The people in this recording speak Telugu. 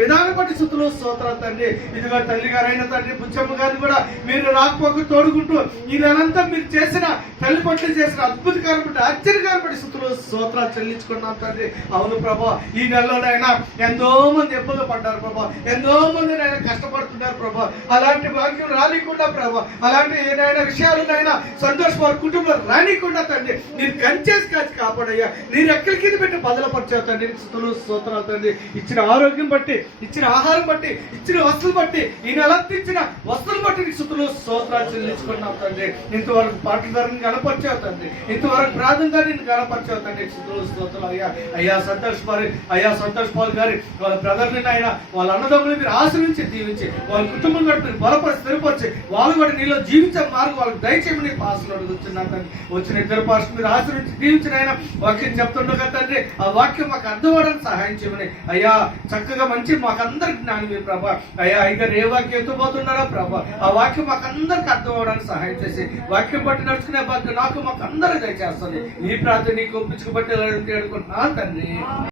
విధానం బట్టి స్తుతులు స్తోత్రాలు తండ్రి. ఇదిగో తల్లి గారైన తండ్రి బుచ్చమ్మ గారిని కూడా మీరు రాకపోక తోడుకుంటూ ఈ నెలంతా మీరు చేసిన తల్లి పట్ల చేసిన అద్భుతకరం బట్టి ఆశ్చర్యకరం బట్టి స్తుతులు స్తోత్రాలు చెల్లించుకున్నాం తండ్రి. అవును ప్రభా, ఈ నెలలోనైనా ఎంతో మంది ఇబ్బంది పడ్డారు ప్రభా, ఎంతో మంది నైనా కష్టపడుతున్నారు ప్రభా. అలాంటి భాగ్యం రానికుండా ప్రభా, అలాంటి ఏదైనా విషయాలనైనా సంతోష్ వారి కుటుంబం రానికుండా తండ్రి మీరు కంచేసి కాచి కాపాడయ్యా. నీ రెక్కల కింద పెట్టి బదలపరిచావు తండ్రి. స్తుతులు స్తోత్రాలు తండ్రి. ఇచ్చిన ఆరోగ్యం బట్టి, ఇచ్చిన ఆహారం బట్టి, ఇచ్చిన వస్తువులు బట్టి, ఈ నెలంతా ఇచ్చిన వస్తువులు బట్టి నీకు స్తుతులు స్తోత్రాలు చెల్లించుకున్నాం తండ్రి. ఇంతవరకు పాటదారుని కనపరిచావు తండ్రి, ఇంతవరకు ప్రార్థనగా నేను కనపరిచావు తండ్రి. స్తుతులు స్తోత్రాలు అయ్యా. అయ్యా సంతోష్ పాల్ గారి వాళ్ళ బ్రదర్ని ఆయన వాళ్ళ అన్నదమ్ములు మీరు ఆశ్రయించి దీవించి వాళ్ళ కుటుంబం కూడా మీరు బలపరిచి స్థిరపరిచి వాళ్ళు కూడా నీలో జీవించే మార్గం వాళ్ళకి దయచేయమని పాసలు అడుగుతున్నాను తండ్రి. వచ్చిన ఇద్దరు పాస్టర్లు మీరు ఆశ్రయించి దీవించిన ఆయన వాక్యం చెప్తుండగా తండ్రి ఆ వాక్యం మాకు అర్థమవడానికి సహాయం చేయమని అయ్యా. చక్కగా మంచి మాకందరికి జ్ఞానం మీరు ప్రభా. అయ్యా అయ్యారు ఏ వాక్యం ఎత్తుపోతున్నారా ప్రభా, ఆ వాక్యం మాకందరికి అర్థం అవడానికి సహాయం చేసి వాక్యం బట్టి నడుచుకునే బాధ్యత నాకు మాకు అందరూ దయచేస్తుంది. నీ ప్రార్థన నీకు ఒప్పించుకోబట్టి అనుకుంటున్నాను తండ్రి.